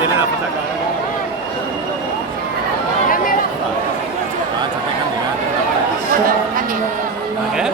tiene la foto acá. ¿A qué?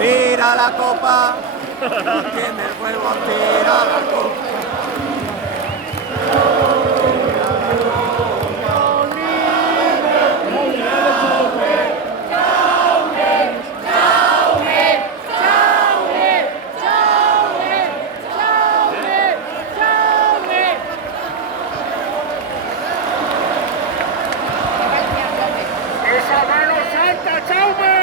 Tira la copa, que en el juego tira la copa. ¡Esa mano santa, Chaume!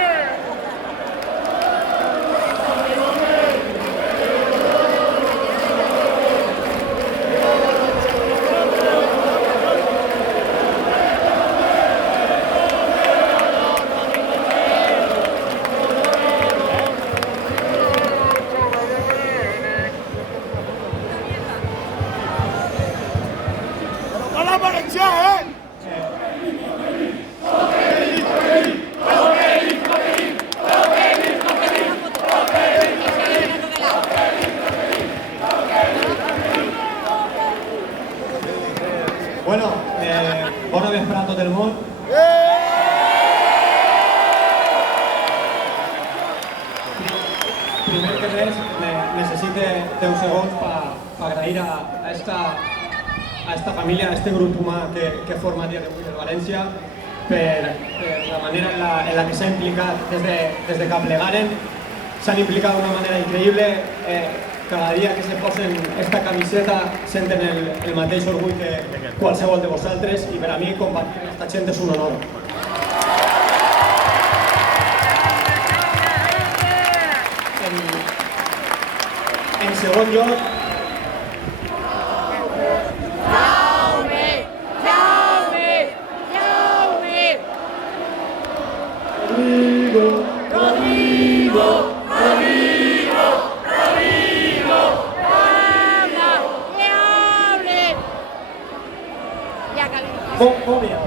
¡No la Valencia, Bueno, bona vespre a tot el món. Primer que res, necessite 10 segons per agrair a esta família, a este grup humà que forma a dia d'avui el València, per la manera en la que s'ha implicat des de que plegaren. S'han implicat d'una manera increïble. Cada dia que se posen esta camiseta senten el mateix orgull que qualsevol de vosaltres, i per a mi compartir amb esta gent és un honor. En segon lloc, Bòbia.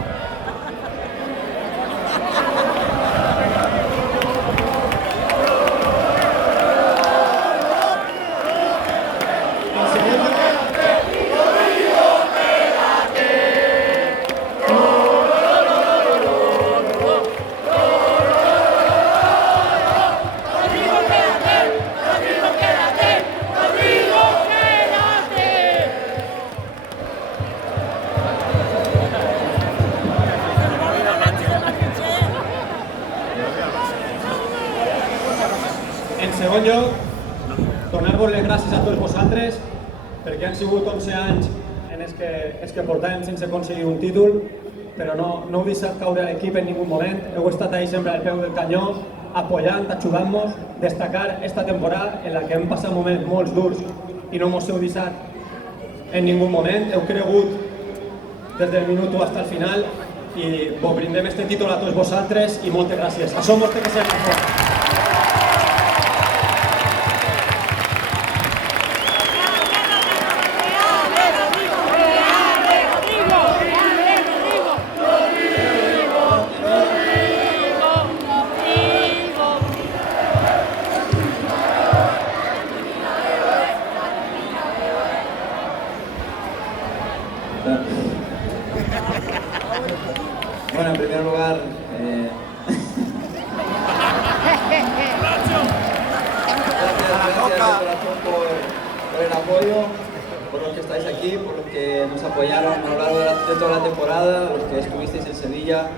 En segon lloc, donar-vos les gràcies a tots vosaltres, perquè han sigut 11 anys en els que portàvem sense aconseguir un títol, però no heu deixat caure l'equip en ningú moment. Heu estat ahí sempre al peu del canyó, apoyant, ajudant-nos, destacar esta temporada en la que hem passat moments molt durs i no mos heu deixat en ningú moment. Heu cregut des del minut 1 fins al final i vos brindem este títol a tots vosaltres i moltes gràcies. Això mos té que ser molt fort. Bueno, en primer lugar, gracias de corazón por el apoyo, por los que estáis aquí, por los que nos apoyaron a lo largo de toda la temporada, los que estuvisteis en Sevilla.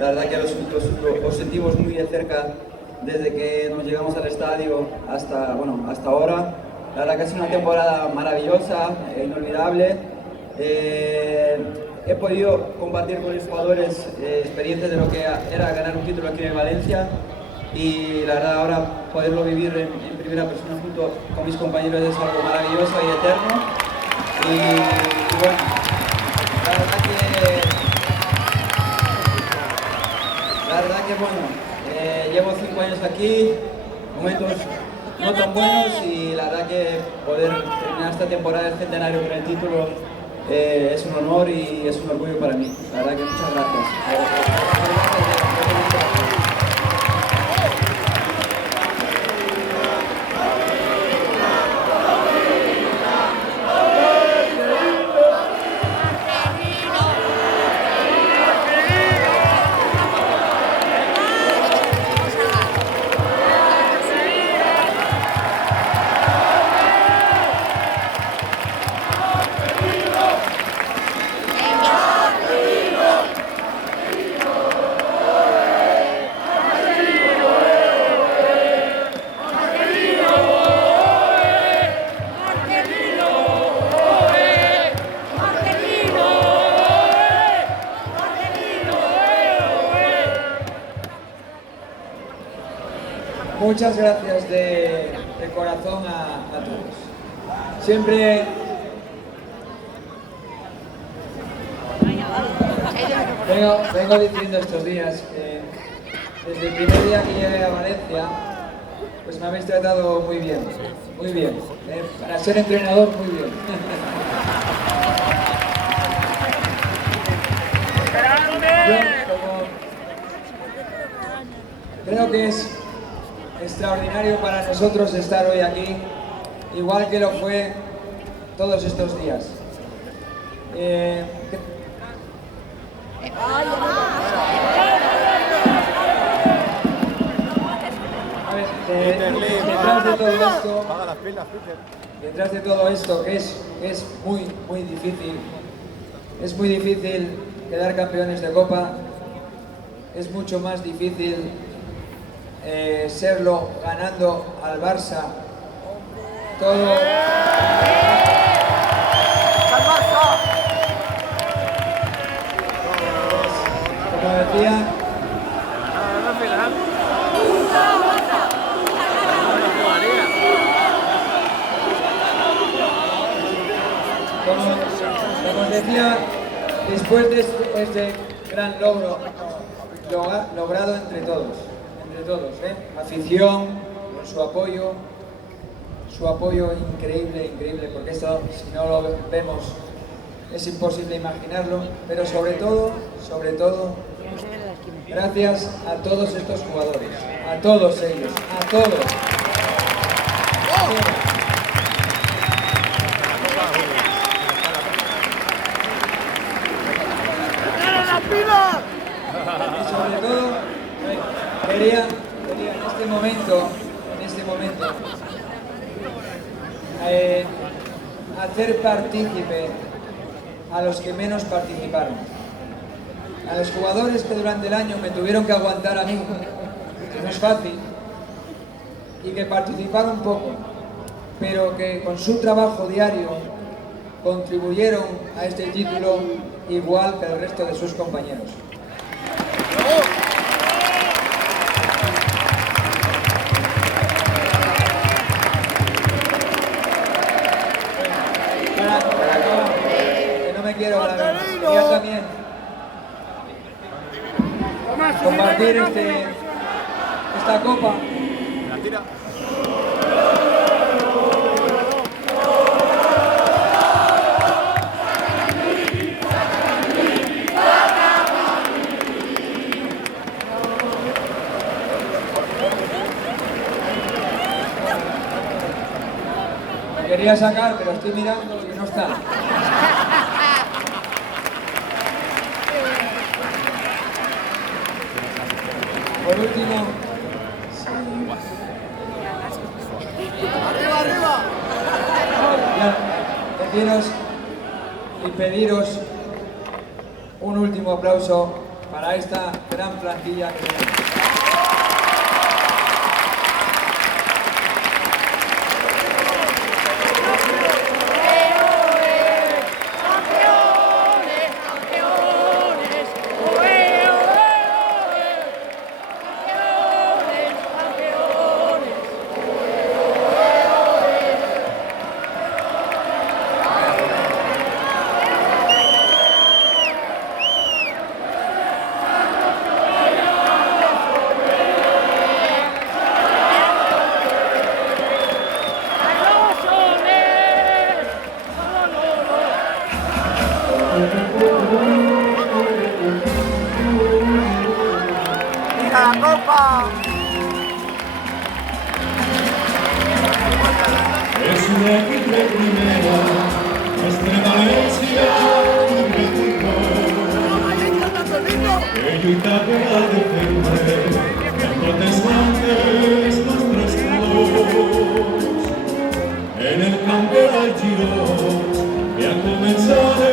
La verdad que los sentimos muy de cerca desde que nos llegamos al estadio hasta ahora. La verdad que ha sido una temporada maravillosa, inolvidable. He podido compartir con los jugadores experiencias de lo que era ganar un título aquí en Valencia, y la verdad ahora poderlo vivir en primera persona junto con mis compañeros es algo maravilloso y eterno. Y bueno, la verdad que bueno, llevo 5 años aquí, momentos no tan buenos, y la verdad que poder terminar esta temporada del centenario con el título es un honor y es un orgullo para mí. La verdad que muchas gracias. Muchas gracias de corazón a todos. Siempre vengo diciendo estos días, desde el primer día que llegué a Valencia, pues me habéis tratado muy bien, muy bien. Para ser entrenador, muy bien. Creo que es extraordinario para nosotros estar hoy aquí, igual que lo fue todos estos días. Detrás de todo esto, que es muy difícil, es muy difícil quedar campeones de Copa, es mucho más difícil serlo ganando al Barça. Todo. Como decía, como decía, después de este gran logro logrado entre todos, afición, con su apoyo increíble, porque esto, si no lo vemos, es imposible imaginarlo, pero sobre todo, gracias a todos estos jugadores, a todos ellos, a todos. Y sobre todo, quería en este momento, hacer partícipe a los que menos participaron, a los jugadores que durante el año me tuvieron que aguantar a mí, que no es fácil, y que participaron poco, pero que con su trabajo diario contribuyeron a este título igual que el resto de sus compañeros. Que no me quiero alargar. Quería también compartir esta copa. Quería sacar, pero estoy mirando y no está. Por último, deciros y pediros un último aplauso para esta gran plantilla que tenemos. Es un equipo de primera, nuestra Valencia, un equipo. Que lluita per la defender, en protestantes nuestros colors. En el campo del Giró, que ha comenzado